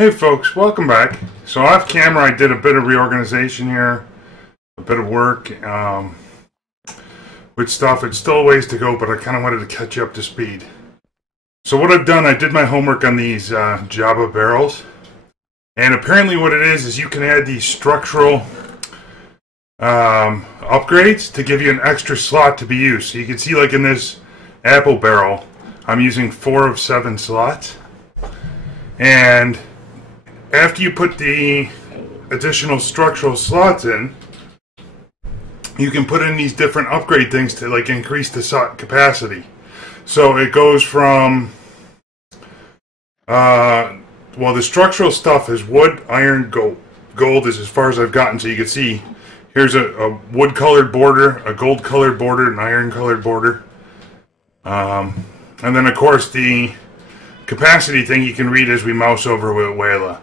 Hey folks, welcome back. So off camera I did a bit of reorganization here, a bit of work with stuff. It's still a ways to go, but I kind of wanted to catch you up to speed. So what I've done, I did my homework on these Java barrels, and apparently what it is you can add these structural upgrades to give you an extra slot to be used. So you can see, like in this apple barrel, I'm using 4 of 7 slots, and after you put the additional structural slots in, you can put in these different upgrade things to like increase the capacity. So it goes from well, the structural stuff is wood, iron, gold. Gold is as far as I've gotten. So you can see here's a wood colored border, a gold colored border, an iron colored border, and then of course the capacity thing you can read as we mouse over with Wayla.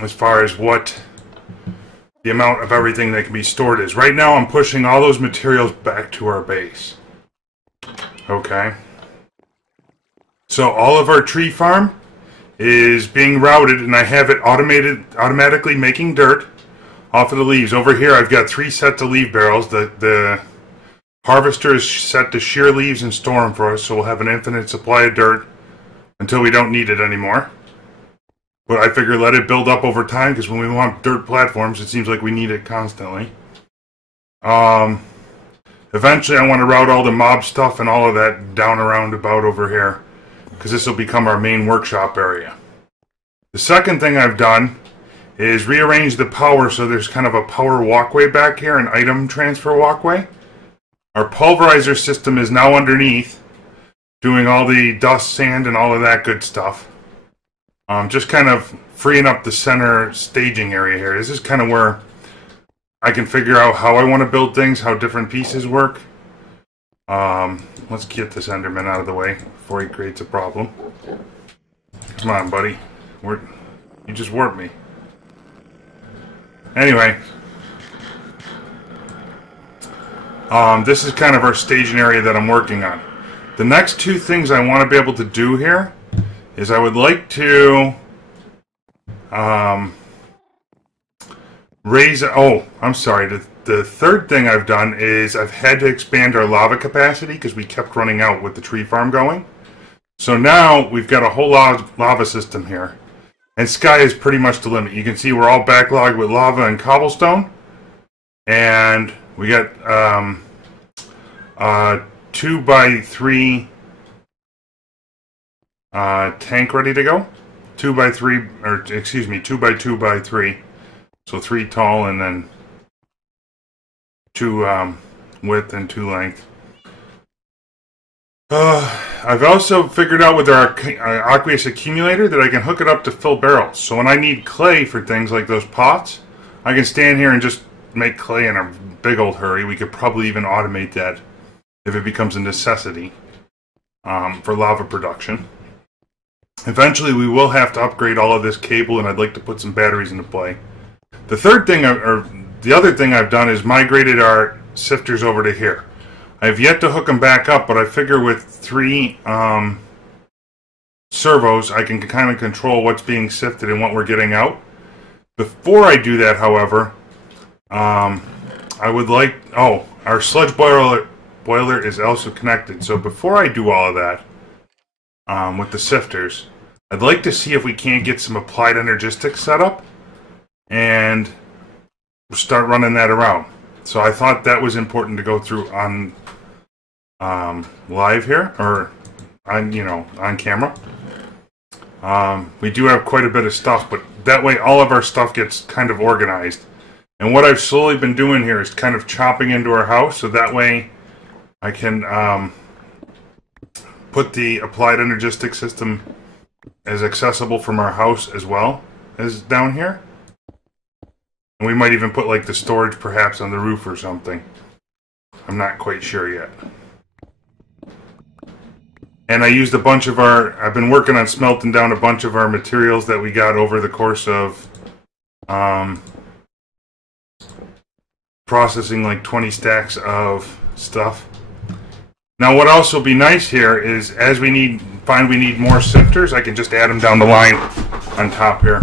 As far as what the amount of everything that can be stored is. Right now I'm pushing all those materials back to our base. Okay. So all of our tree farm is being routed, and I have it automatically making dirt off of the leaves. Over here I've got 3 sets of leaf barrels. The harvester is set to shear leaves and store them for us, so we'll have an infinite supply of dirt until we don't need it anymore. But I figure let it build up over time, because when we want dirt platforms, it seems like we need it constantly. Eventually I want to route all the mob stuff and all of that down around about over here, because this will become our main workshop area. The second thing I've done is rearrange the power so there's kind of a power walkway back here, an item transfer walkway. Our pulverizer system is now underneath, doing all the dust, sand, and all of that good stuff. Just kind of freeing up the center staging area here. This is kind of where I can figure out how I want to build things, how different pieces work. Let's get this Enderman out of the way before he creates a problem. Come on, buddy. You just warped me. Anyway. This is kind of our staging area that I'm working on. The next 2 things I want to be able to do here is I would like to raise... Oh, I'm sorry. The third thing I've done is I've had to expand our lava capacity because we kept running out with the tree farm going. So now we've got a whole lava system here. And sky is pretty much the limit. You can see we're all backlogged with lava and cobblestone. And we got 2x3 tank ready to go. 2x3, or excuse me, 2x2x3. So 3 tall and then 2 width and 2 length. I've also figured out with our aqueous accumulator that I can hook it up to fill barrels. So when I need clay for things like those pots, I can stand here and just make clay in a big old hurry. We could probably even automate that if it becomes a necessity for lava production. Eventually we will have to upgrade all of this cable, and I'd like to put some batteries into play. The third thing, or the other thing I've done is migrated our sifters over to here. I have yet to hook them back up, but I figure with 3 servos I can kind of control what's being sifted and what we're getting out. Before I do that, however, I would like... Oh, our sludge boiler is also connected. So before I do all of that, with the sifters, I'd like to see if we can't get some applied energistics set up and start running that around. So I thought that was important to go through on live here, or on camera. We do have quite a bit of stuff, but that way all of our stuff gets kind of organized. And what I've slowly been doing here is kind of chopping into our house, so that way I can put the applied energistic system as accessible from our house as well as down here. And we might even put like the storage perhaps on the roof or something. I'm not quite sure yet. And I used a bunch of I've been working on smelting down a bunch of our materials that we got over the course of processing like 20 stacks of stuff. Now what else will be nice here is as we find we need more sifters, I can just add them down the line on top here.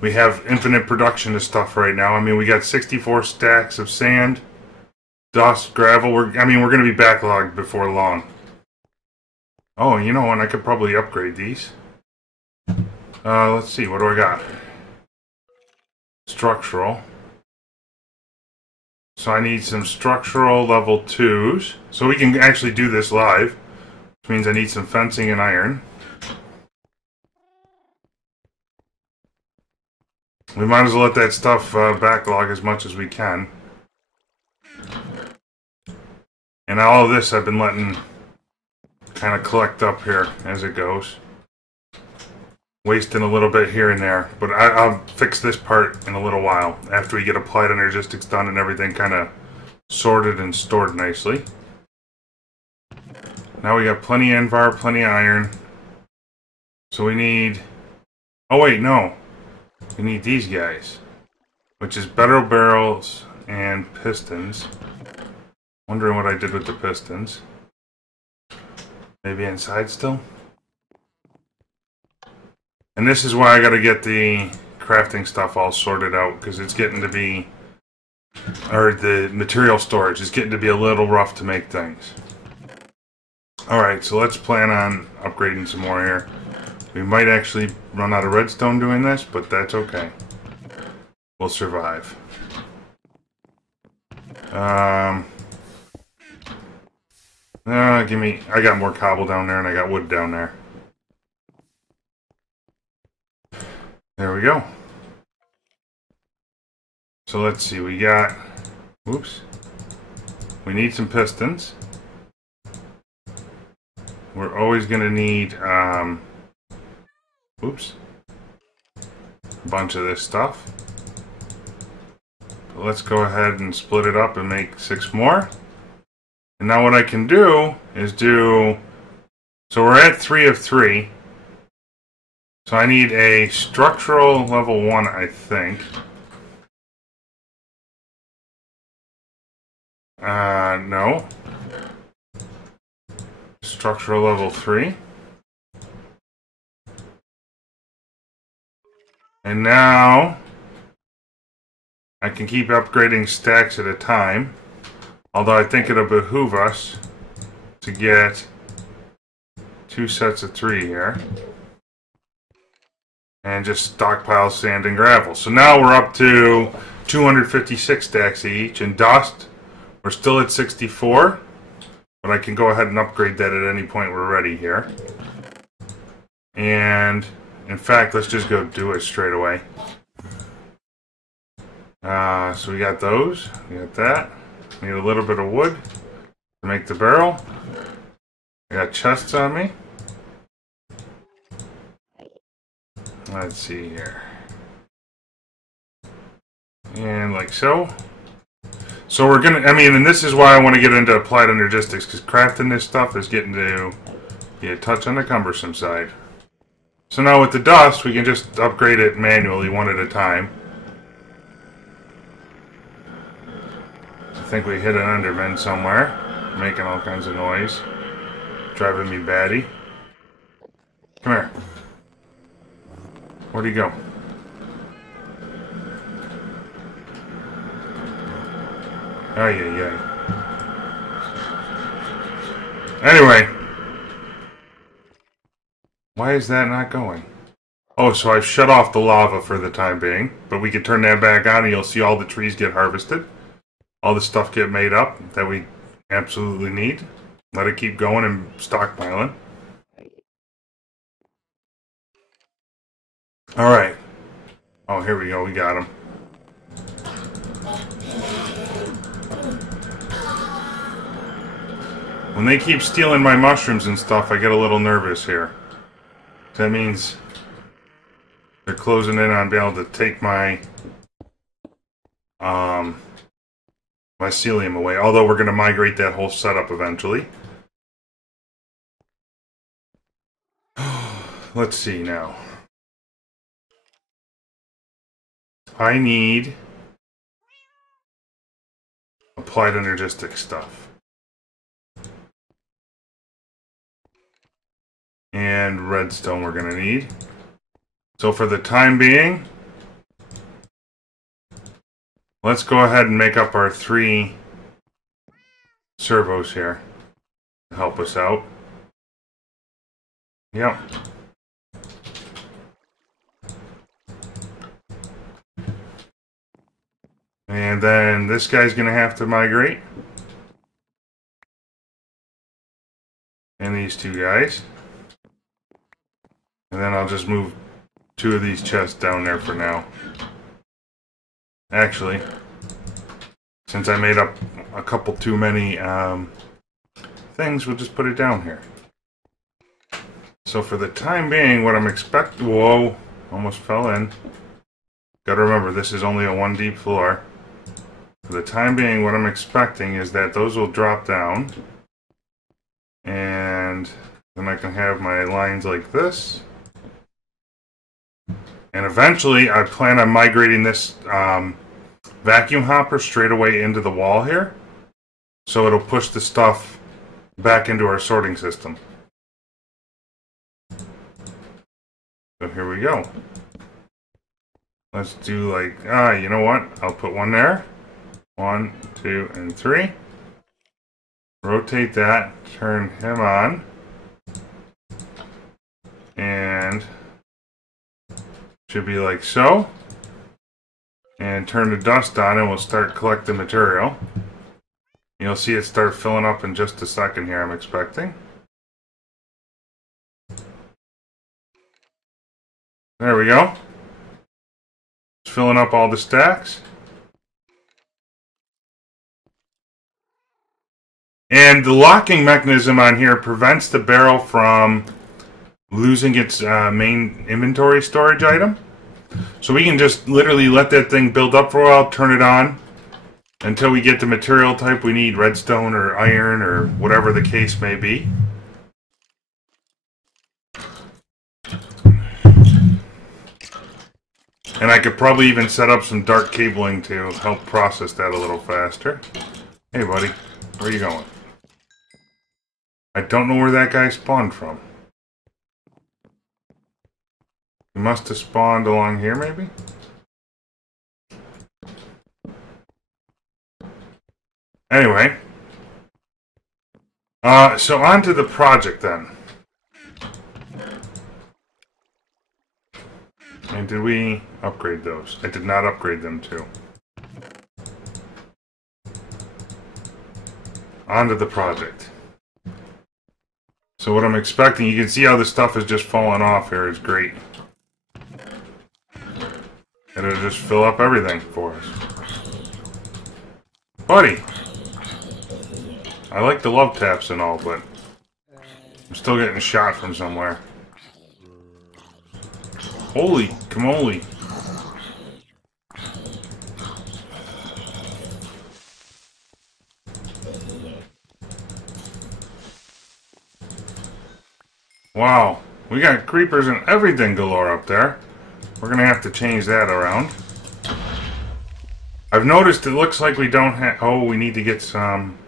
We have infinite production of stuff right now. I mean, we got 64 stacks of sand, dust, gravel. We're going to be backlogged before long. Oh, you know what? I could probably upgrade these. Let's see. What do I got? Structural. So I need some structural level 2s. So we can actually do this live. Which means I need some fencing and iron. We might as well let that stuff backlog as much as we can. And all of this I've been letting kind of collect up here as it goes. Wasting a little bit here and there. But I'll fix this part in a little while. After we get applied energistics done and everything kind of sorted and stored nicely. Now we got plenty of Envar, plenty of iron. So we need... Oh wait, no. We need these guys, which is better barrels and pistons. Wondering what I did with the pistons. Maybe inside still? And this is why I gotta get the crafting stuff all sorted out, because it's getting to be, or the material storage is getting to be a little rough to make things. Alright, so let's plan on upgrading some more here. We might actually run out of redstone doing this, but that's okay. We'll survive. I got more cobble down there and I got wood down there. There we go. So let's see, we got, oops. We need some pistons. We're always gonna need, oops. A bunch of this stuff. But let's go ahead and split it up and make 6 more. And now what I can do is do... So we're at 3 of 3. So I need a structural level 1, I think. No. Structural level 3. And now I can keep upgrading stacks at a time. Although I think it'll behoove us to get 2 sets of 3 here. And just stockpile sand and gravel. So now we're up to 256 stacks each. And dust, we're still at 64. But I can go ahead and upgrade that at any point we're ready here. And in fact, let's just go do it straight away. So we got those. We got that. Need a little bit of wood to make the barrel. I got chests on me. Let's see here. And like so. So we're gonna, and this is why I want to get into applied energistics, because crafting this stuff is getting to be a touch on the cumbersome side. So now with the dust, we can just upgrade it manually, one at a time. I think we hit an Enderman somewhere, making all kinds of noise, driving me batty. Come here. Where'd he go? Oh, yeah. Anyway. Why is that not going? Oh, so I've shut off the lava for the time being, but we can turn that back on and you'll see all the trees get harvested. All the stuff get made up that we absolutely need. Let it keep going and stockpiling. Alright. Oh, here we go. We got him. When they keep stealing my mushrooms and stuff, I get a little nervous here. That means they're closing in on being able to take my mycelium away. Although we're going to migrate that whole setup eventually. Let's see now. I need applied energistic stuff. And redstone we're going to need. So for the time being, let's go ahead and make up our 3 servos here to help us out. Yep. And then this guy's going to have to migrate. And these 2 guys. And then I'll just move 2 of these chests down there for now. Actually, since I made up a couple too many things, we'll just put it down here. So for the time being, what I'm expecting... Whoa, almost fell in. Gotta remember, this is only a 1 deep floor. For the time being, what I'm expecting is that those will drop down. And then I can have my lines like this. And eventually, I plan on migrating this vacuum hopper straight away into the wall here. So it'll push the stuff back into our sorting system. So here we go. Let's do like, you know what? I'll put 1 there. 1, 2, and 3. Rotate that. Turn him on. And should be like so. And turn the dust on and we'll start collecting material. You'll see it start filling up in just a second here, I'm expecting. There we go. It's filling up all the stacks. And the locking mechanism on here prevents the barrel from losing its main inventory storage item. So we can just literally let that thing build up for a while, turn it on, until we get the material type we need, redstone or iron or whatever the case may be. And I could probably even set up some dark cabling to help process that a little faster. Hey buddy, where are you going? I don't know where that guy spawned from. He must have spawned along here, maybe? Anyway. So on to the project then. And did we upgrade those? I did not upgrade them too. On to the project. So what I'm expecting, you can see how the stuff is just falling off here is great. It'll just fill up everything for us. Buddy! I like the love taps and all, but I'm still getting shot from somewhere. Holy camole. Wow, we got creepers and everything galore up there. We're gonna have to change that around. I've noticed it looks like we don't have... Oh, we need to get some...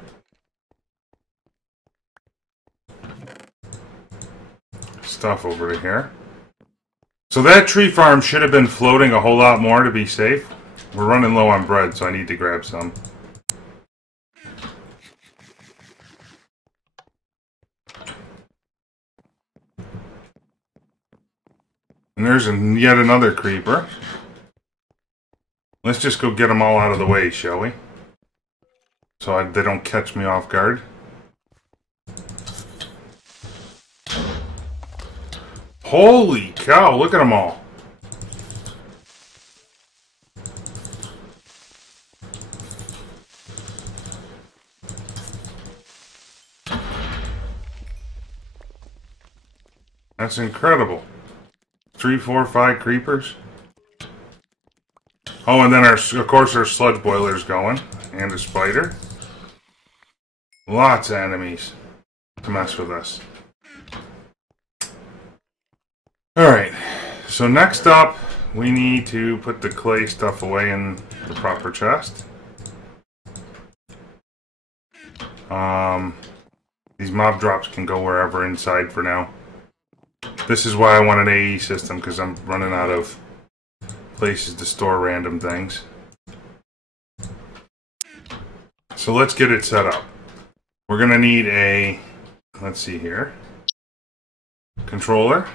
stuff over to here. So that tree farm should have been floating a whole lot more to be safe. We're running low on bread, so I need to grab some. And there's yet another creeper. Let's just go get them all out of the way, shall we? So they don't catch me off guard. Holy cow, look at them all. That's incredible. 3, 4, 5 creepers. Oh, and then of course our sludge boiler's going. And a spider. Lots of enemies to mess with us. Alright, so next up, we need to put the clay stuff away in the proper chest. These mob drops can go wherever inside for now. This is why I want an AE system, because I'm running out of places to store random things. So let's get it set up. We're going to need a, let's see here, controller,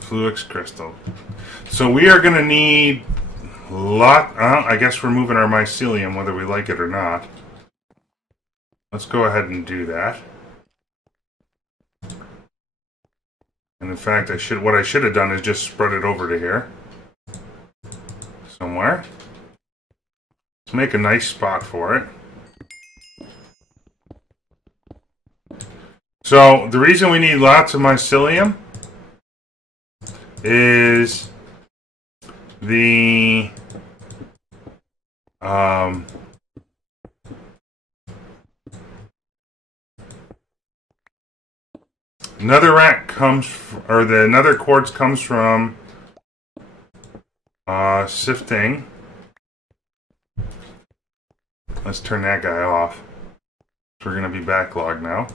Fluix crystal. So we are going to need I guess we're moving our mycelium whether we like it or not. Let's go ahead and do that. And in fact, what I should have done is just spread it over to here somewhere. Let's make a nice spot for it. So the reason we need lots of mycelium is the netherrack or the nether quartz comes from sifting. Let's turn that guy off. So we're going to be backlogged now.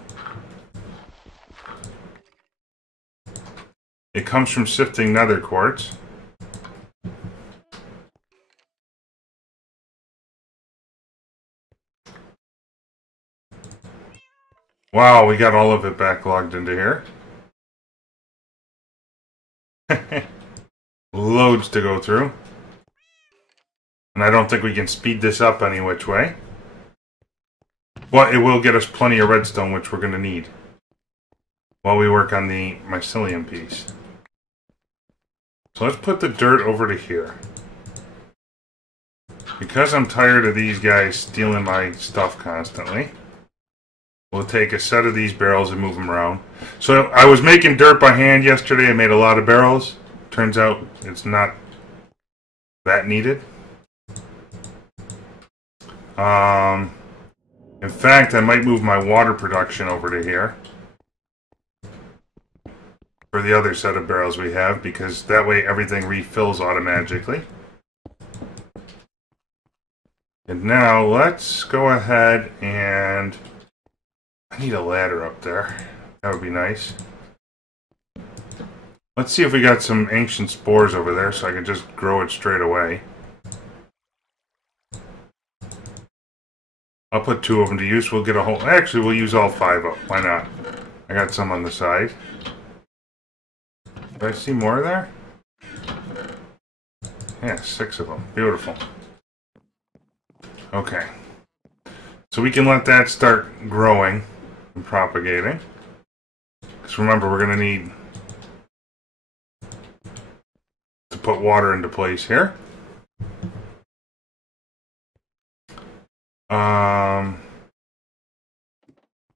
It comes from sifting nether quartz. Wow, we got all of it backlogged into here. Loads to go through. And I don't think we can speed this up any which way. But it will get us plenty of redstone, which we're going to need while we work on the mycelium piece. So let's put the dirt over to here. Because I'm tired of these guys stealing my stuff constantly, we'll take a set of these barrels and move them around. So I was making dirt by hand yesterday. I made a lot of barrels. Turns out it's not that needed. In fact, I might move my water production over to here for the other set of barrels we have, because that way everything refills automatically. And now let's go ahead and... I need a ladder up there. That would be nice. Let's see if we got some ancient spores over there so I can just grow it straight away. I'll put 2 of them to use. We'll get a whole... Actually, we'll use all 5 of them. Why not? I got some on the side. Do I see more there? Yeah, 6 of them. Beautiful. Okay. So we can let that start growing and propagating. Because remember, we're going to need to put water into place here.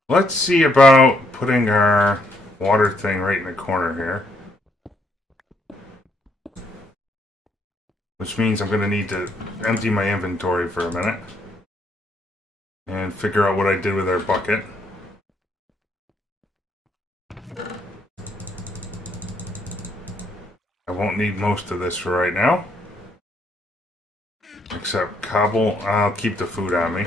Let's see about putting our water thing right in the corner here. Which means I'm going to need to empty my inventory for a minute and figure out what I did with our bucket. I won't need most of this for right now. Except cobble. I'll keep the food on me.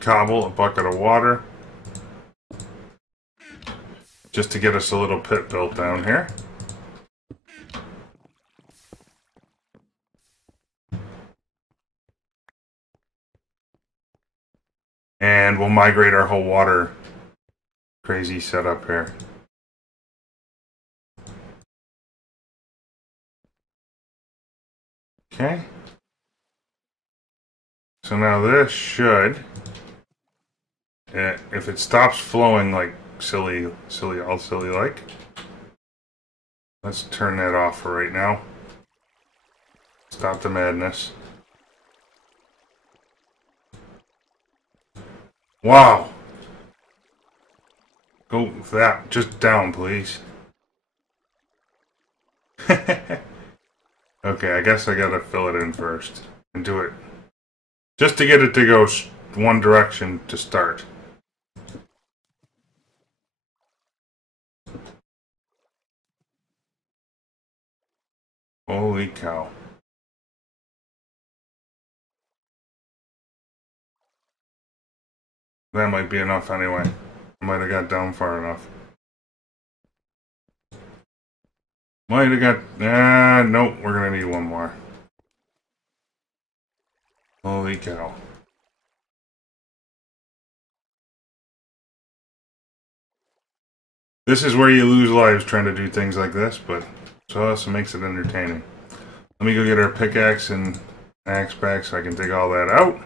Cobble, a bucket of water. Just to get us a little pit built down here. And we'll migrate our whole water crazy setup here. Okay. So now this should, if it stops flowing like silly like, let's turn that off for right now. Stop the madness. Wow. Go that, just down, please. Okay, I guess I gotta fill it in first and do it. Just to get it to go one direction to start. Holy cow. That might be enough anyway. I might have got down far enough. Might have got... nope, we're gonna need one more. Holy cow. This is where you lose lives trying to do things like this, but so also makes it entertaining. Let me go get our pickaxe and axe back so I can dig all that out.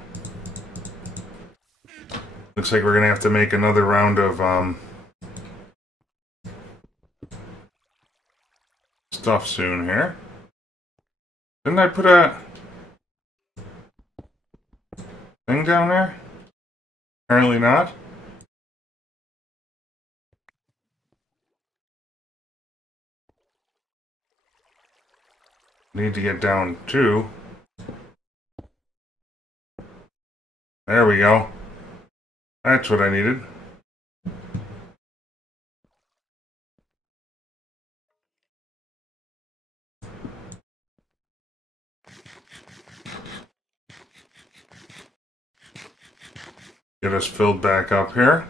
Looks like we're gonna have to make another round of stuff soon here. Didn't I put a thing down there? Apparently not. Need to get down too. There we go. That's what I needed. Get us filled back up here.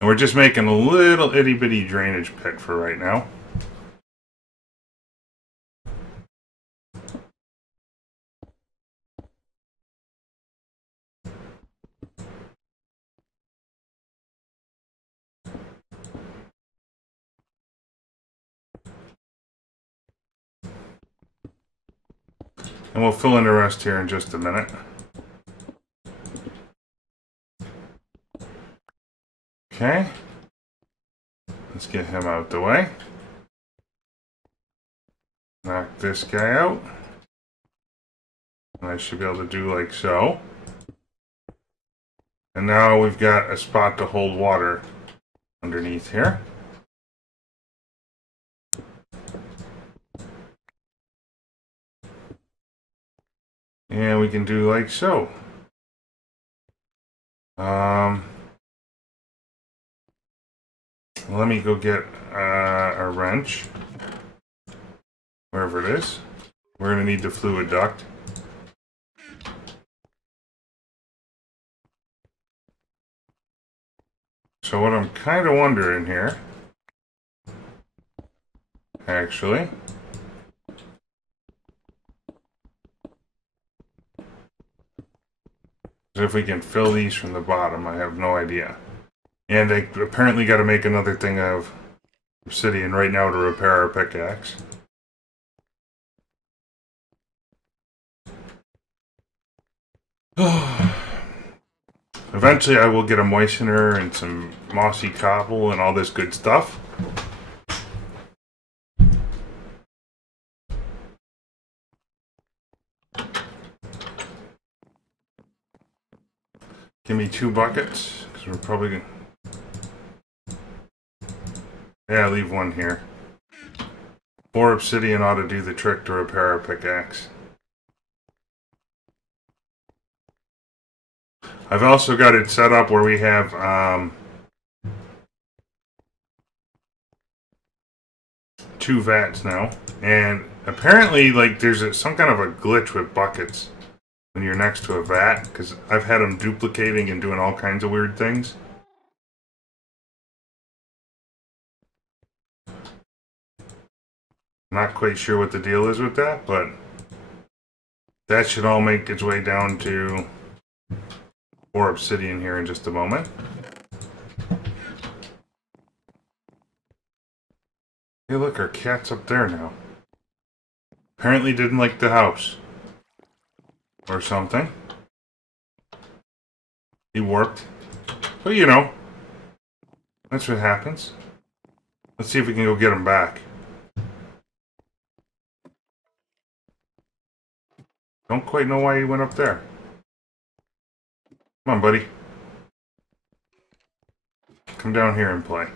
And we're just making a little itty bitty drainage pit for right now. And we'll fill in the rest here in just a minute. Okay. Let's get him out the way. Knock this guy out. And I should be able to do like so. And now we've got a spot to hold water underneath here. And we can do like so. Let me go get a wrench. Wherever it is. We're going to need the fluid duct. So what I'm kind of wondering here, actually, is if we can fill these from the bottom. I have no idea. And I apparently got to make another thing of obsidian right now to repair our pickaxe. Eventually I will get a moistener and some mossy cobble and all this good stuff. Give me 2 buckets, because we're probably going to... Yeah, leave one here. 4 obsidian ought to do the trick to repair our pickaxe. I've also got it set up where we have 2 vats now. And apparently, like, there's some kind of a glitch with buckets when you're next to a vat, because I've had them duplicating and doing all kinds of weird things. Not quite sure what the deal is with that, but that should all make its way down to 4 obsidian here in just a moment. Hey, look, our cat's up there now. Apparently didn't like the house. Or something. He warped. But you know, that's what happens. Let's see if we can go get him back. Don't quite know why he went up there. Come on, buddy. Come down here and play.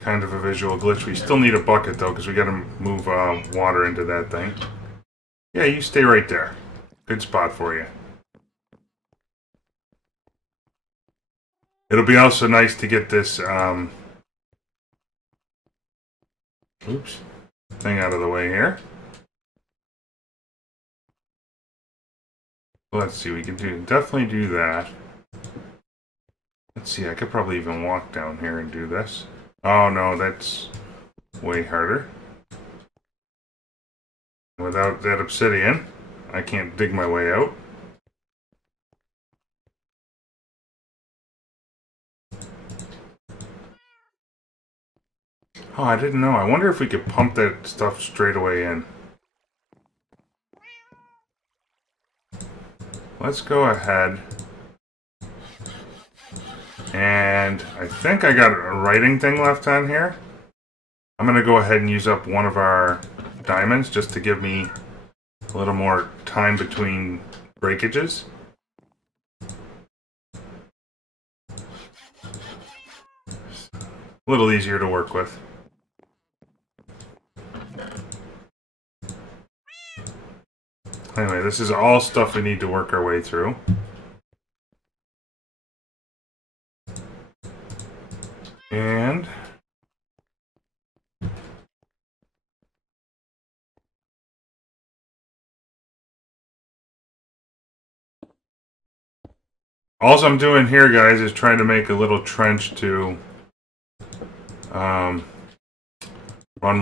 Kind of a visual glitch. We still need a bucket though, because we got to move water into that thing. Yeah, you stay right there. Good spot for you. It'll be also nice to get this oops, thing out of the way here. Let's see, we can definitely do that. Let's see, I could probably even walk down here and do this. Oh no, that's way harder. Without that obsidian, I can't dig my way out. Oh, I didn't know. I wonder if we could pump that stuff straight away in. Let's go ahead. And I think I got a writing thing left on here. I'm going to go ahead and use up one of our diamonds just to give me a little more time between breakages. A little easier to work with. Anyway, this is all stuff we need to work our way through. And all I'm doing here, guys, is trying to make a little trench to run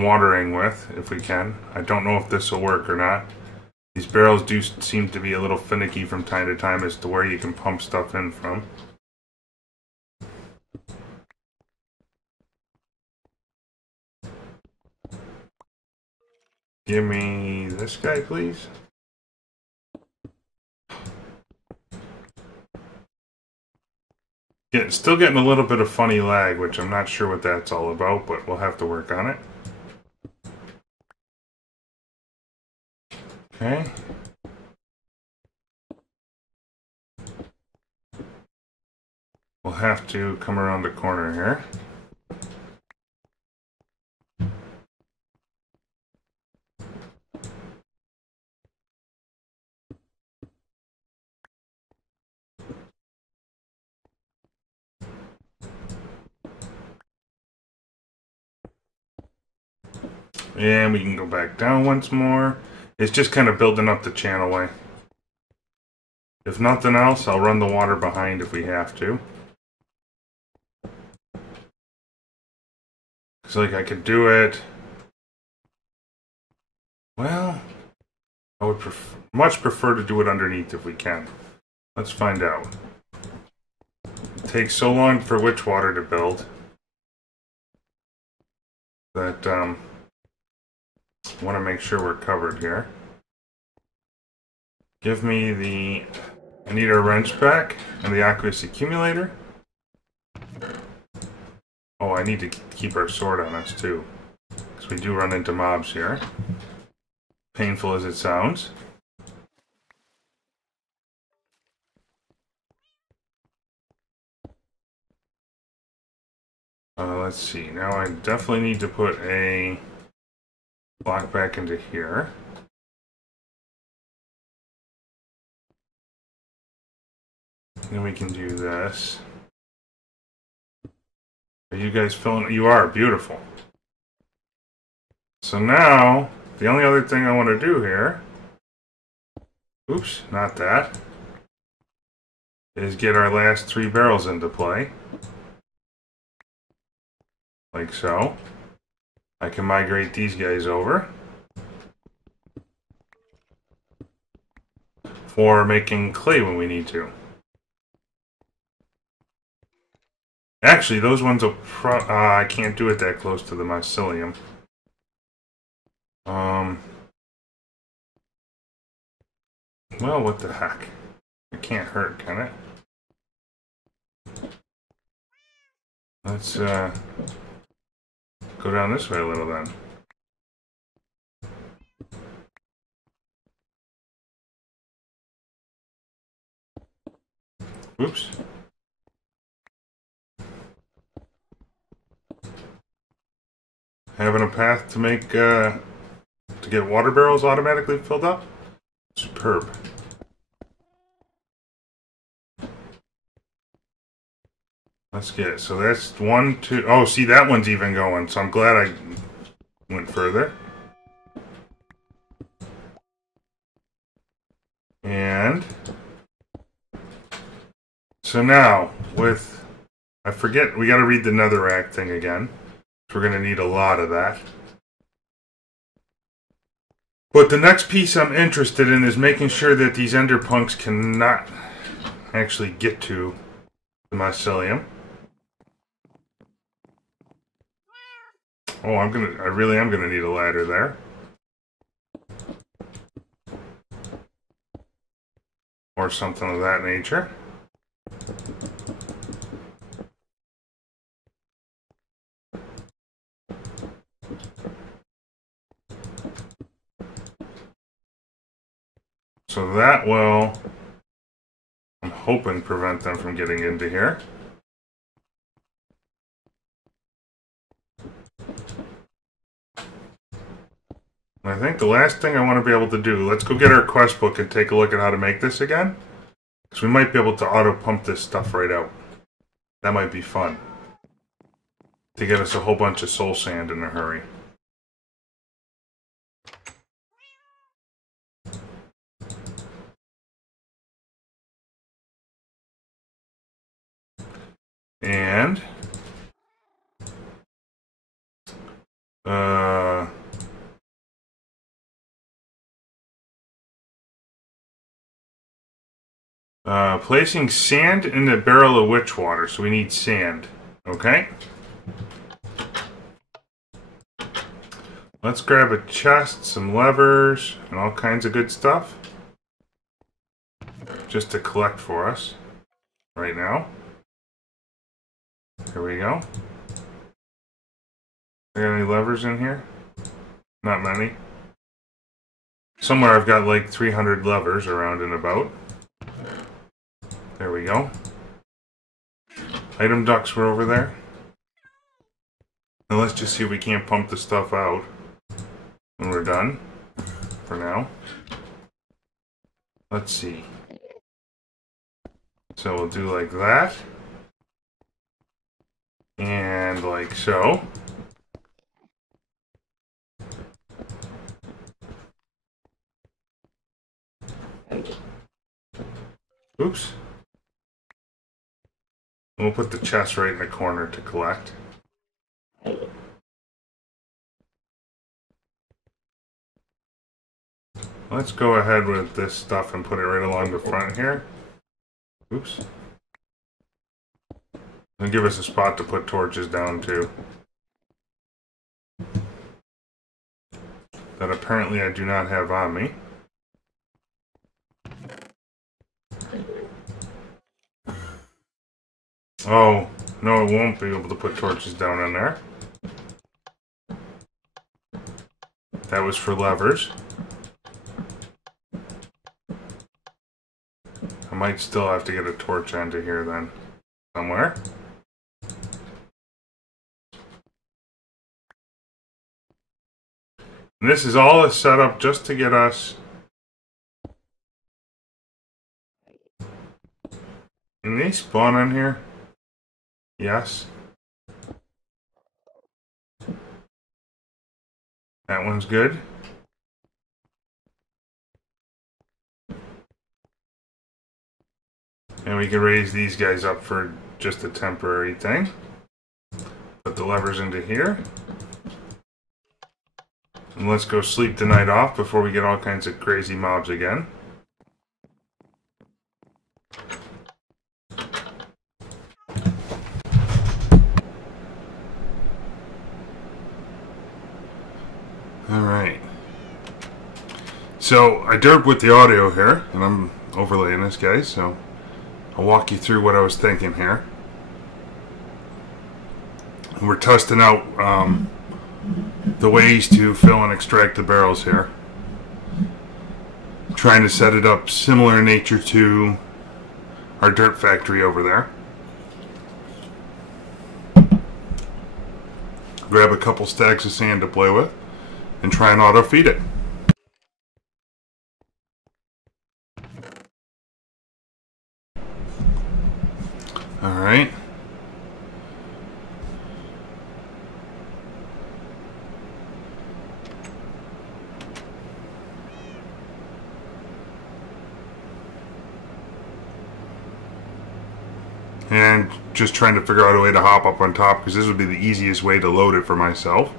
watering with, if we can. I don't know if this will work or not. These barrels do seem to be a little finicky from time to time as to where you can pump stuff in from. Give me this guy, please. Still getting a little bit of funny lag, which I'm not sure what that's all about, but we'll have to work on it. Okay. We'll have to come around the corner here. And we can go back down once more. It's just kind of building up the channelway. If nothing else, I'll run the water behind if we have to. It's like I could do it. Well, I would much prefer to do it underneath if we can. Let's find out. It takes so long for witch water to build that I want to make sure we're covered here. Give me the... I need our wrench back and the aqueous accumulator. Oh, I need to keep our sword on us too, because we do run into mobs here. Painful as it sounds. Let's see. Now I definitely need to put a block back into here. Then we can do this. Are you guys filling? You are. Beautiful. So now, the only other thing I want to do here, oops, not that, is get our last 3 barrels into play. Like so. I can migrate these guys over for making clay when we need to. Actually, those ones will I can't do it that close to the mycelium. Well, what the heck? It can't hurt, can it? Let's go down this way a little then. Oops. Having a path to make to get water barrels automatically filled up? Superb. Let's get it. So that's 1, 2. Oh, see, that one's even going. So I'm glad I went further. And So now, with... I forget, we gotta read the netherrack thing again. So we're gonna need a lot of that. But the next piece I'm interested in is making sure that these ender punks cannot actually get to the mycelium. Oh, I really am gonna need a ladder there. Or something of that nature. So that will, I'm hoping, prevent them from getting into here. I think the last thing I want to be able to do, let's go get our quest book and take a look at how to make this again. Because we might be able to auto pump this stuff right out. That might be fun. To get us a whole bunch of soul sand in a hurry. And placing sand in the barrel of witch water, so we need sand. Okay. Let's grab a chest, some levers, and all kinds of good stuff. Just to collect for us right now. Here we go. Got any levers in here? Not many. Somewhere I've got like 300 levers around and about. There we go. Item ducts were over there. Now let's just see if we can't pump the stuff out when we're done. For now. Let's see. So we'll do like that. And like so. Oops. We'll put the chest right in the corner to collect. Let's go ahead with this stuff and put it right along the front here. Oops. And give us a spot to put torches down too. That apparently I do not have on me. Oh, no, it won't be able to put torches down in there. That was for levers. I might still have to get a torch onto here then, somewhere. And this is all a setup just to get us Can they spawn on here? Yes. That one's good. And we can raise these guys up for just a temporary thing. Put the levers into here. And let's go sleep the night off before we get all kinds of crazy mobs again. Alright. So, I derped with the audio here, and I'm overlaying this, guys, so I'll walk you through what I was thinking here. We're testing out the ways to fill and extract the barrels here. Trying to set it up similar in nature to our dirt factory over there. Grab a couple stacks of sand to play with and try and auto feed it. Alright. and just trying to figure out a way to hop up on top, because this would be the easiest way to load it for myself.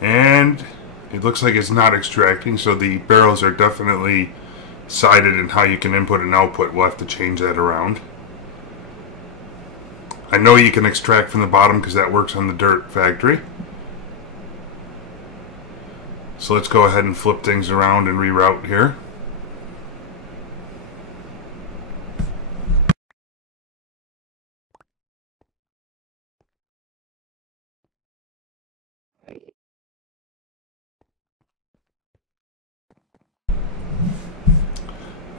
And it looks like it's not extracting, so the barrels are definitely sided in how you can input and output. We'll have to change that around. I know you can extract from the bottom because that works on the dirt factory. So let's go ahead and flip things around and reroute here.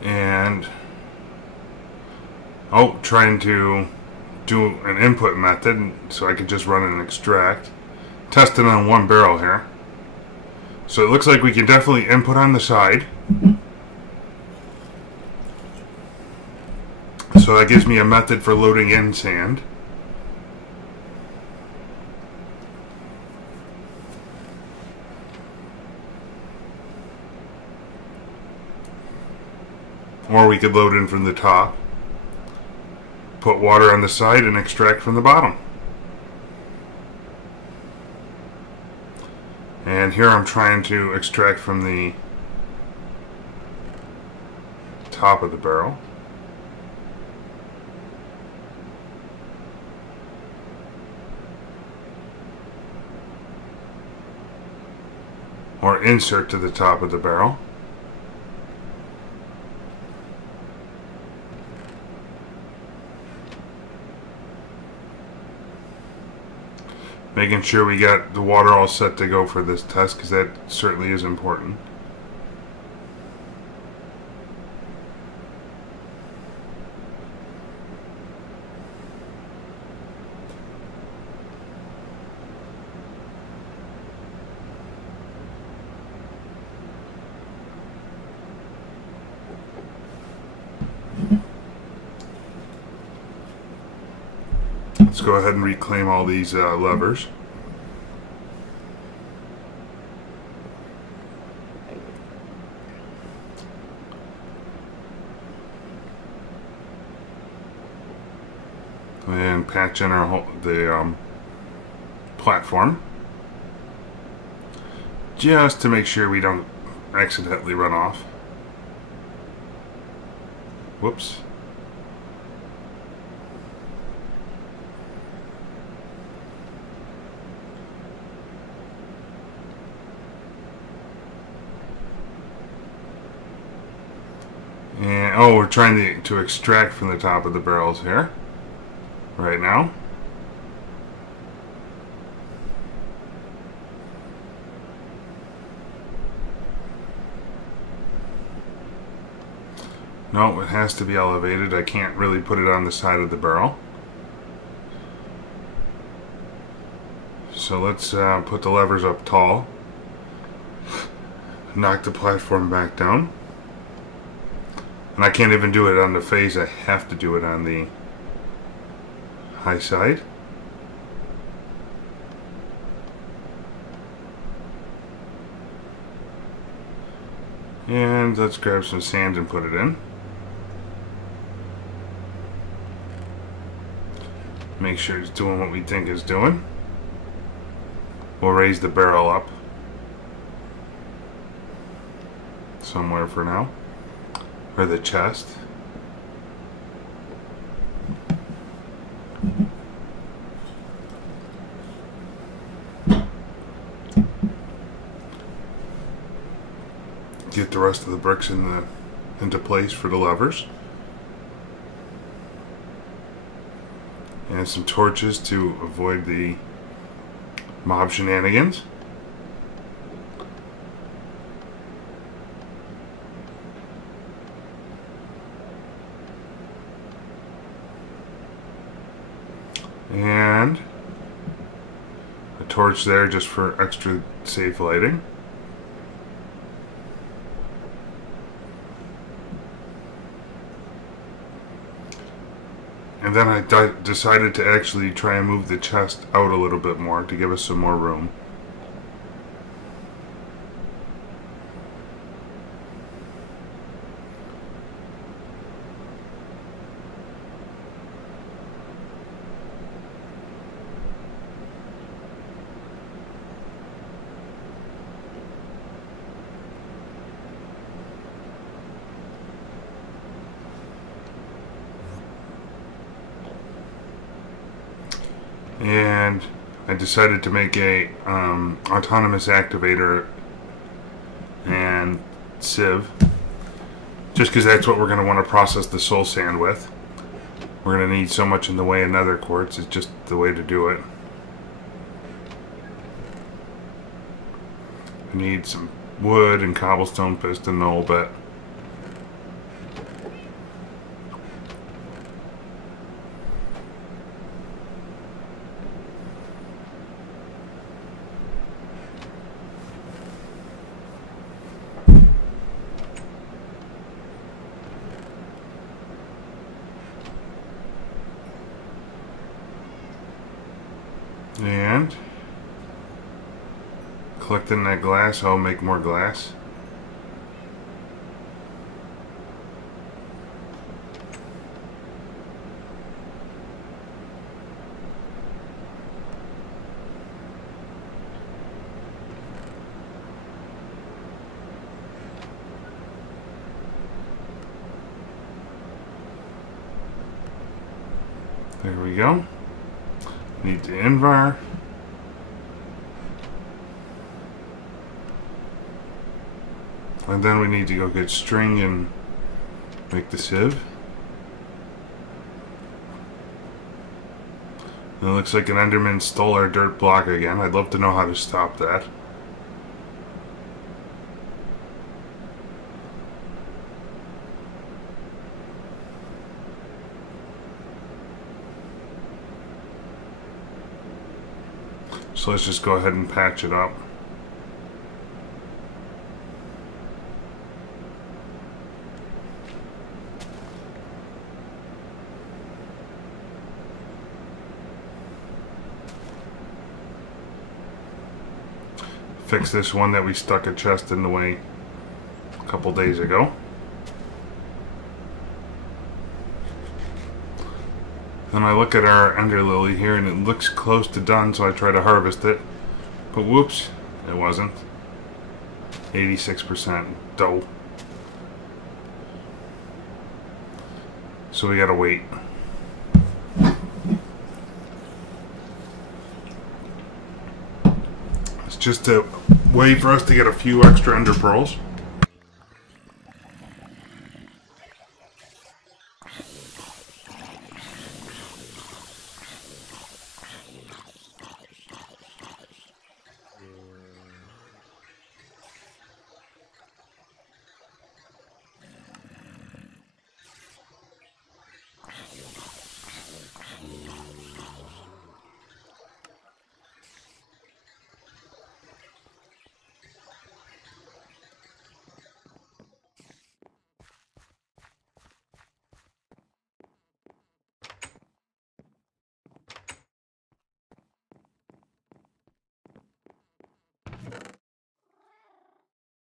And trying to do an input method so I could just run an extract. Testing on one barrel here. So it looks like we can definitely input on the side. So that gives me a method for loading in sand. Or we could load in from the top, put water on the side, and extract from the bottom. And here I'm trying to extract from the top of the barrel. Or insert to the top of the barrel. Making sure we got the water all set to go for this test, because that certainly is important. Let's go ahead and reclaim all these levers. And patch in the platform, just to make sure we don't accidentally run off. Whoops. And we're trying to extract from the top of the barrels here right now. No, it has to be elevated. I can't really put it on the side of the barrel. So let's put the levers up tall. Knock the platform back down. And I can't even do it on the face. I have to do it on the high side. And let's grab some sand and put it in. Make sure it's doing what we think it's doing. We'll raise the barrel up somewhere for now. Or the chest. Get the rest of the bricks into place for the levers. And some torches to avoid the mob shenanigans. And a torch there just for extra safe lighting. And then I decided to actually try and move the chest out a little bit more to give us some more room. and I decided to make a autonomous activator and sieve, just because that's what we're going to want to process the soul sand with. We're going to need so much in the way of nether quartz. It's just the way to do it. I need some wood and cobblestone piston and a whole bit. And collecting that glass, I'll make more glass. There we go. Need the Envar. And then we need to go get string and make the sieve. And it looks like an Enderman stole our dirt block again. I'd love to know how to stop that. So let's just go ahead and patch it up. Fix this one that we stuck a chest in the way a couple days ago. Then I look at our ender lily here and it looks close to done, so I try to harvest it. But whoops, it wasn't. 86% dough. So we gotta wait. It's just a way for us to get a few extra ender pearls.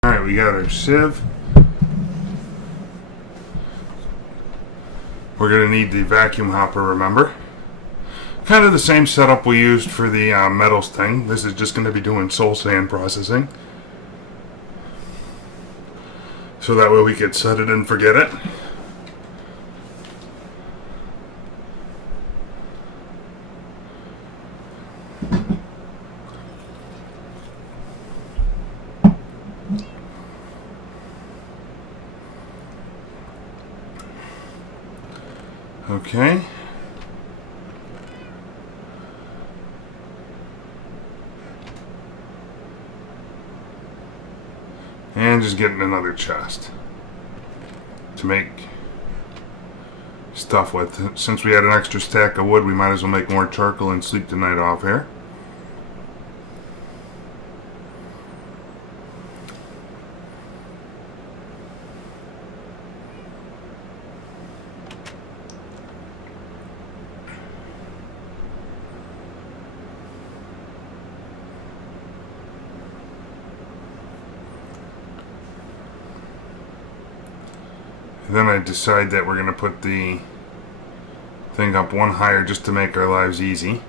Alright, we got our sieve. We're going to need the vacuum hopper, remember? Kind of the same setup we used for the metals thing. This is just going to be doing soul sand processing. So that way we could set it and forget it. Okay. And just getting another chest to make stuff with. Since we had an extra stack of wood, we might as well make more charcoal and sleep the night off here. Then I decide that we're going to put the thing up one higher just to make our lives easy.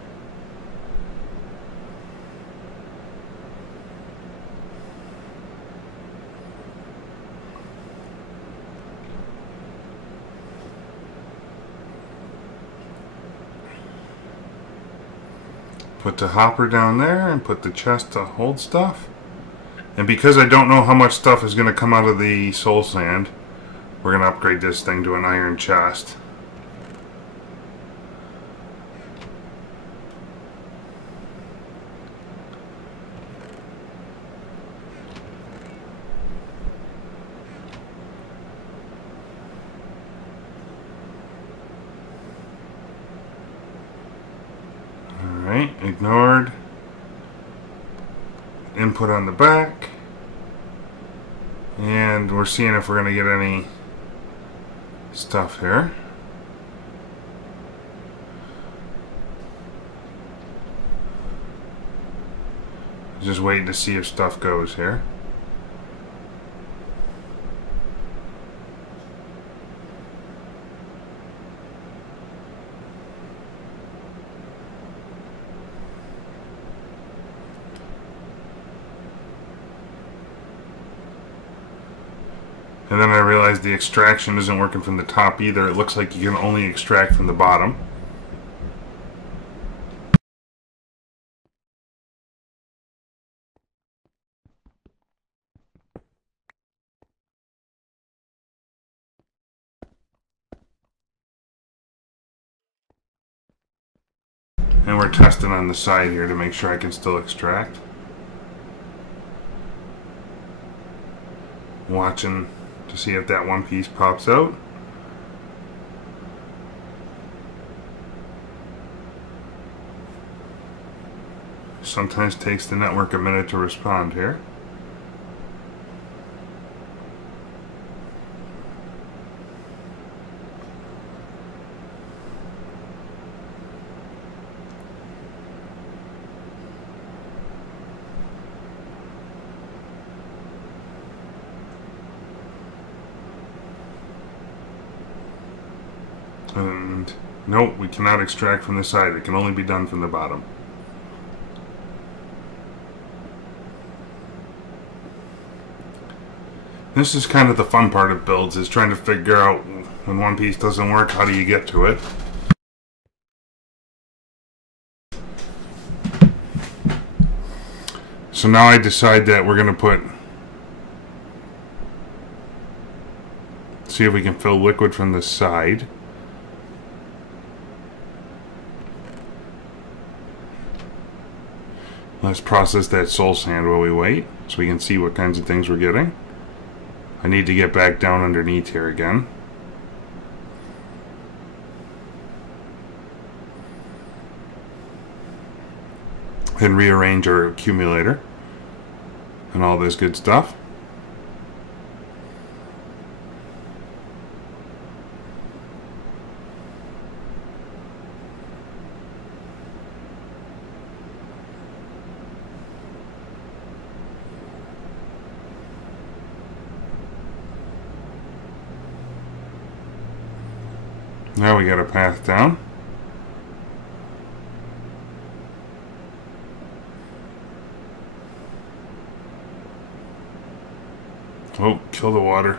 Put the hopper down there and put the chest to hold stuff. And because I don't know how much stuff is going to come out of the soul sand, we're going to upgrade this thing to an iron chest. Alright, ignored. Input on the back. And we're seeing if we're going to get any stuff here. Just waiting to see if stuff goes here. And then I realized the extraction isn't working from the top either. It looks like you can only extract from the bottom. And we're testing on the side here to make sure I can still extract. Watching to see if that one piece pops out. Sometimes takes the network a minute to respond here. And nope, we cannot extract from the side. It can only be done from the bottom. This is kind of the fun part of builds, is trying to figure out when one piece doesn't work, how do you get to it. So now I decide that we're going to see if we can fill liquid from the side. Let's process that soul sand while we wait, so we can see what kinds of things we're getting. I need to get back down underneath here again. And rearrange our accumulator and all this good stuff. Now we got a path down. Oh, kill the water.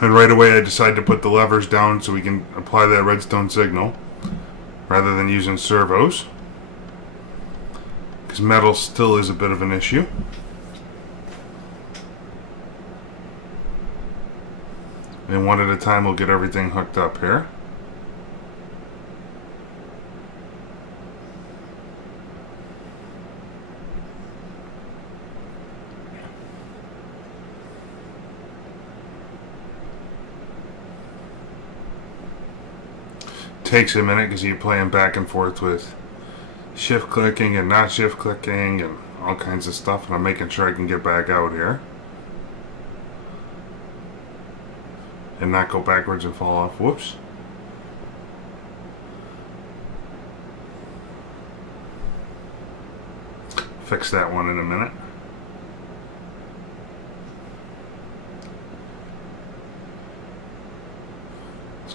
And right away I decide to put the levers down so we can apply that redstone signal rather than using servos, because metal still is a bit of an issue. And one at a time we'll get everything hooked up here. Takes a minute because you're playing back and forth with shift clicking and not shift clicking and all kinds of stuff, and I'm making sure I can get back out here and not go backwards and fall off. Whoops. Fix that one in a minute.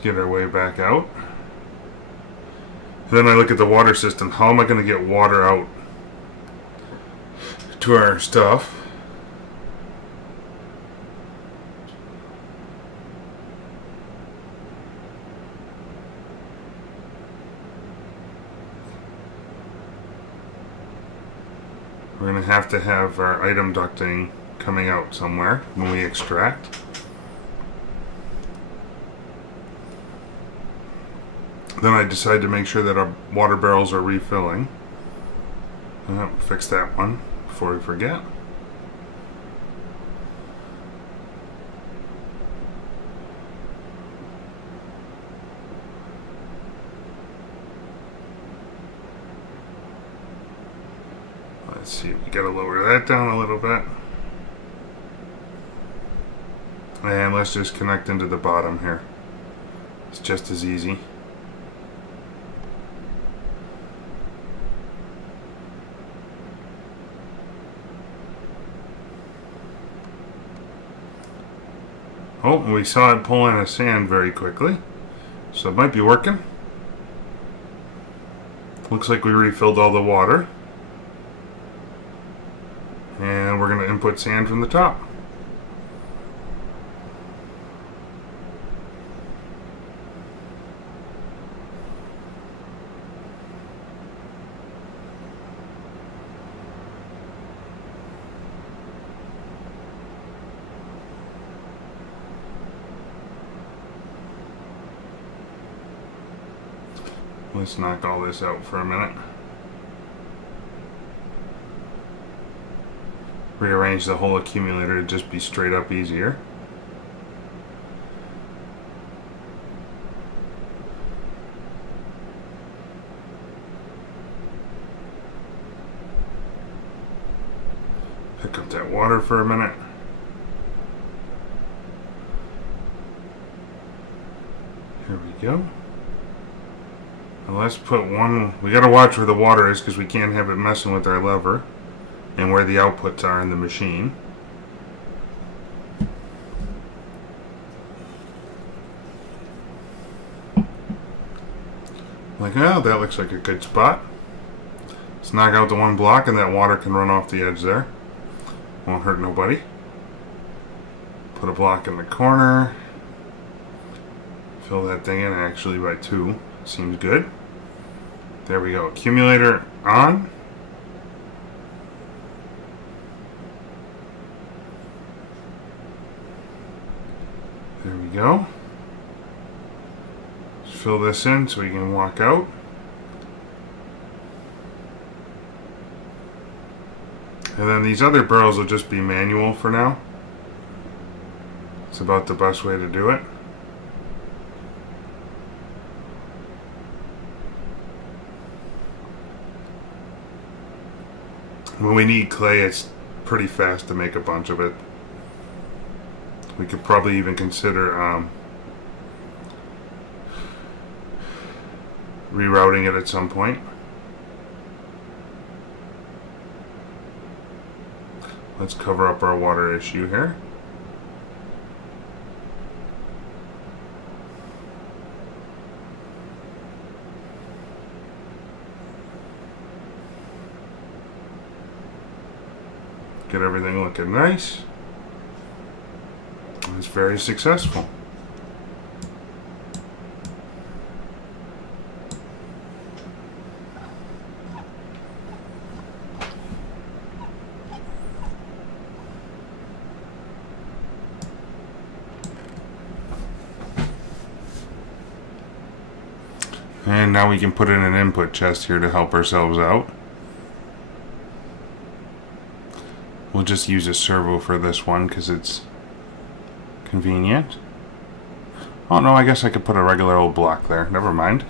get our way back out. Then I look at the water system. How am I going to get water out to our stuff? We're going to have our item ducting coming out somewhere when we extract. Then I decide to make sure that our water barrels are refilling. Fix that one before we forget. Let's see, we gotta lower that down a little bit. And let's just connect into the bottom here. It's just as easy. Oh, we saw it pull in a sand very quickly, so it might be working. Looks like we refilled all the water. And we're going to input sand from the top. Let's knock all this out for a minute. Rearrange the whole accumulator to just be straight up easier. Pick up that water for a minute. Here we go. Now let's put one, we gotta watch where the water is because we can't have it messing with our lever and where the outputs are in the machine. Like, oh, that looks like a good spot. Let's knock out the one block and that water can run off the edge there. Won't hurt nobody. Put a block in the corner. Fill that thing in actually by 2. Seems good. There we go. Accumulator on. There we go. Let's fill this in so we can walk out. And then these other barrels will just be manual for now. It's about the best way to do it. When we need clay, it's pretty fast to make a bunch of it. We could probably even consider rerouting it at some point. Let's cover up our water issue here. Get everything looking nice. It's very successful. And now we can put in an input chest here to help ourselves out. We'll just use a servo for this one because it's convenient. Oh no, I guess I could put a regular old block there. Never mind.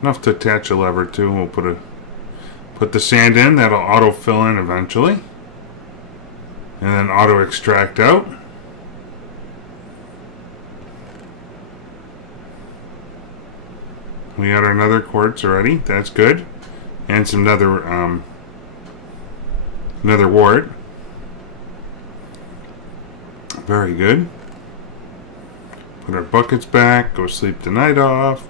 Enough to attach a lever to. We'll put the sand in. That'll auto fill in eventually. And then auto extract out. We got our nether quartz already. That's good. And some nether wart. Very good. Put our buckets back, go sleep the night off.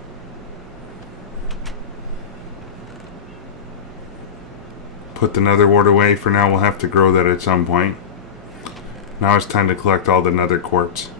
Put the nether wart away. For now, we'll have to grow that at some point. Now it's time to collect all the nether quartz.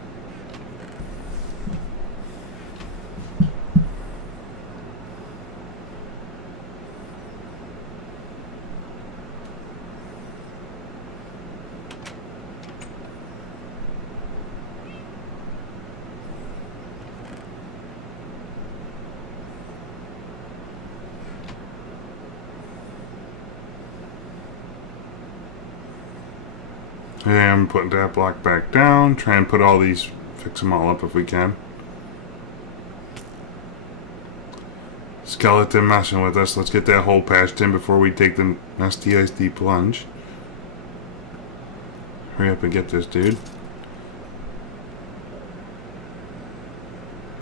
And I'm putting that block back down. Try and put all these, fix them all up if we can. Skeleton messing with us. Let's get that hole patched in before we take the STSD plunge. Hurry up and get this dude.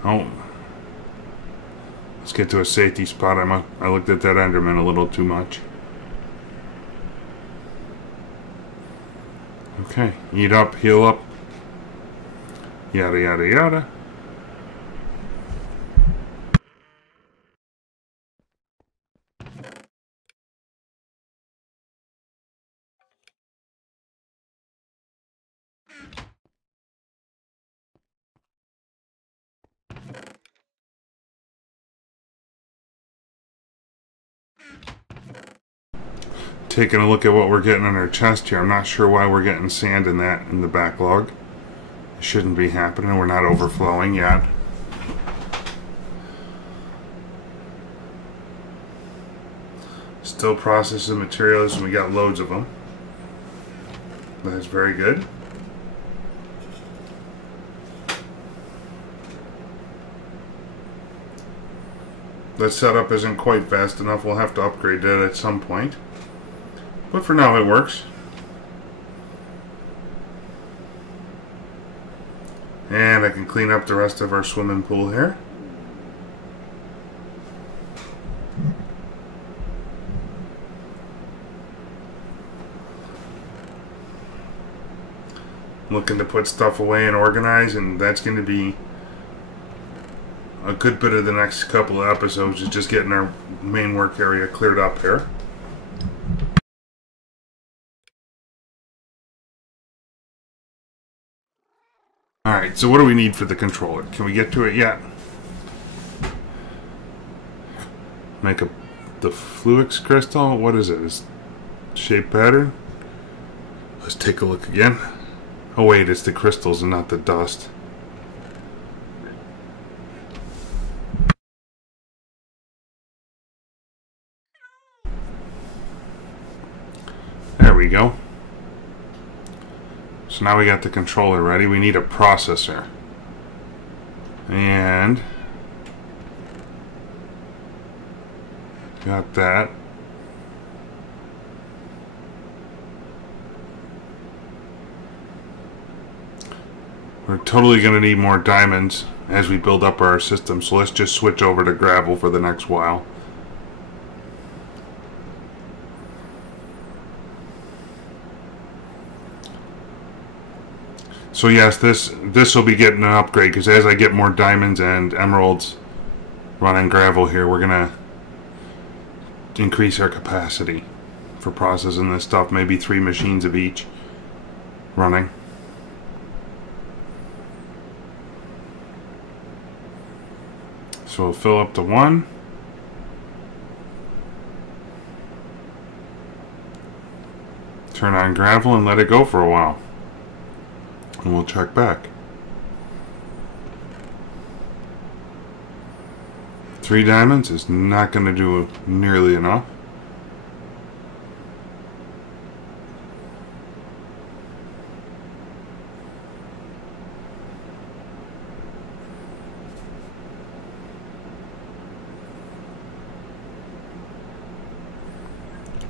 Oh. Let's get to a safety spot. I looked at that Enderman a little too much. Okay, eat up, heal up, yada yada yada. Taking a look at what we're getting in our chest here. I'm not sure why we're getting sand in that in the backlog. It shouldn't be happening. We're not overflowing yet. Still processing materials, and we got loads of them. That's very good. That setup isn't quite fast enough. We'll have to upgrade that at some point. But for now it works. And I can clean up the rest of our swimming pool here. Looking to put stuff away and organize, and that's going to be a good bit of the next couple of episodes, is just getting our main work area cleared up here. Alright, so what do we need for the controller? Can we get to it yet? Make the Fluix crystal? What is it? Is shape pattern? Let's take a look again. Oh wait, it's the crystals and not the dust. There we go. So now we got the controller ready. We need a processor. And got that. We're totally going to need more diamonds as we build up our system. So let's just switch over to gravel for the next while. So yes, this will be getting an upgrade, because as I get more diamonds and emeralds running gravel here, we're gonna increase our capacity for processing this stuff. Maybe 3 machines of each running. So we'll fill up the one. Turn on gravel and let it go for a while. And we'll check back. 3 diamonds is not going to do nearly enough.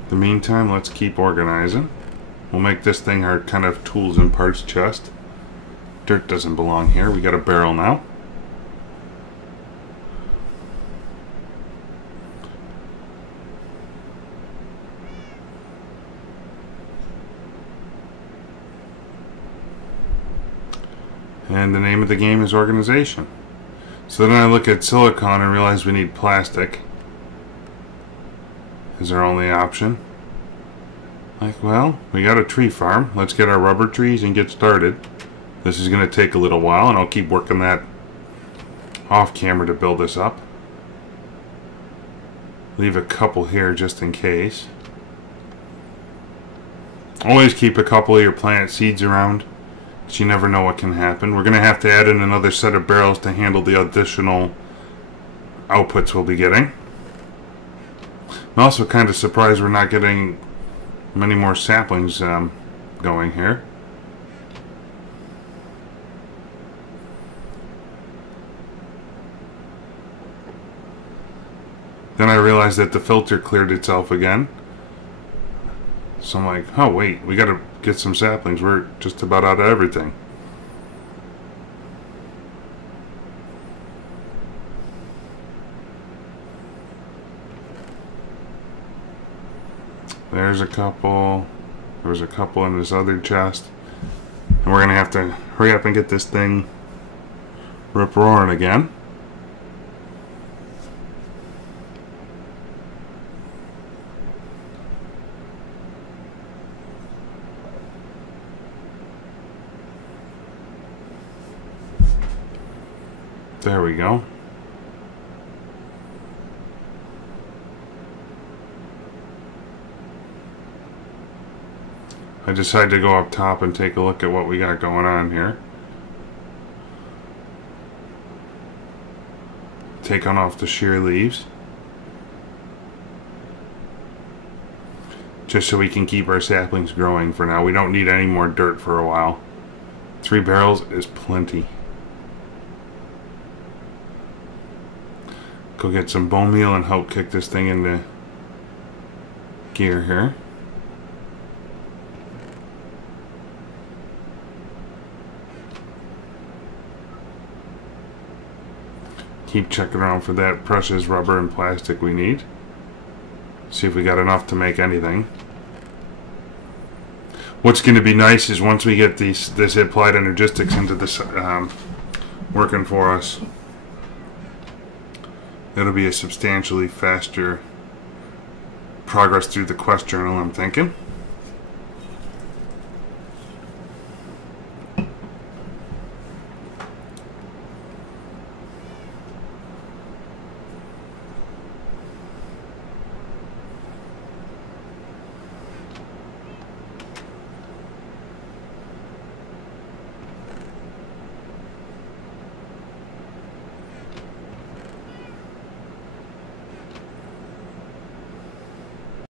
In the meantime, let's keep organizing. We'll make this thing our kind of tools and parts chest. Dirt doesn't belong here. We got a barrel now. And the name of the game is organization. So then I look at silicone and realize we need plastic is our only option. Like, well, we got a tree farm. Let's get our rubber trees and get started. This is going to take a little while, and I'll keep working that off camera to build this up. Leave a couple here just in case. Always keep a couple of your plant seeds around, because you never know what can happen. We're going to have to add in another set of barrels to handle the additional outputs we'll be getting. I'm also kind of surprised we're not getting many more saplings going here. Then I realized that the filter cleared itself again. So I'm like, oh wait, we gotta get some saplings. We're just about out of everything. There's a couple. There was a couple in this other chest. And we're gonna have to hurry up and get this thing rip-roaring again. There we go. I decided to go up top and take a look at what we got going on here. Taking off the sheer leaves. Just so we can keep our saplings growing for now. We don't need any more dirt for a while. 3 barrels is plenty. Go get some bone meal and help kick this thing into gear here. Keep checking around for that precious rubber and plastic we need. See if we got enough to make anything. What's going to be nice is once we get this applied energistics into this working for us, it'll be a substantially faster progress through the quest journal, I'm thinking.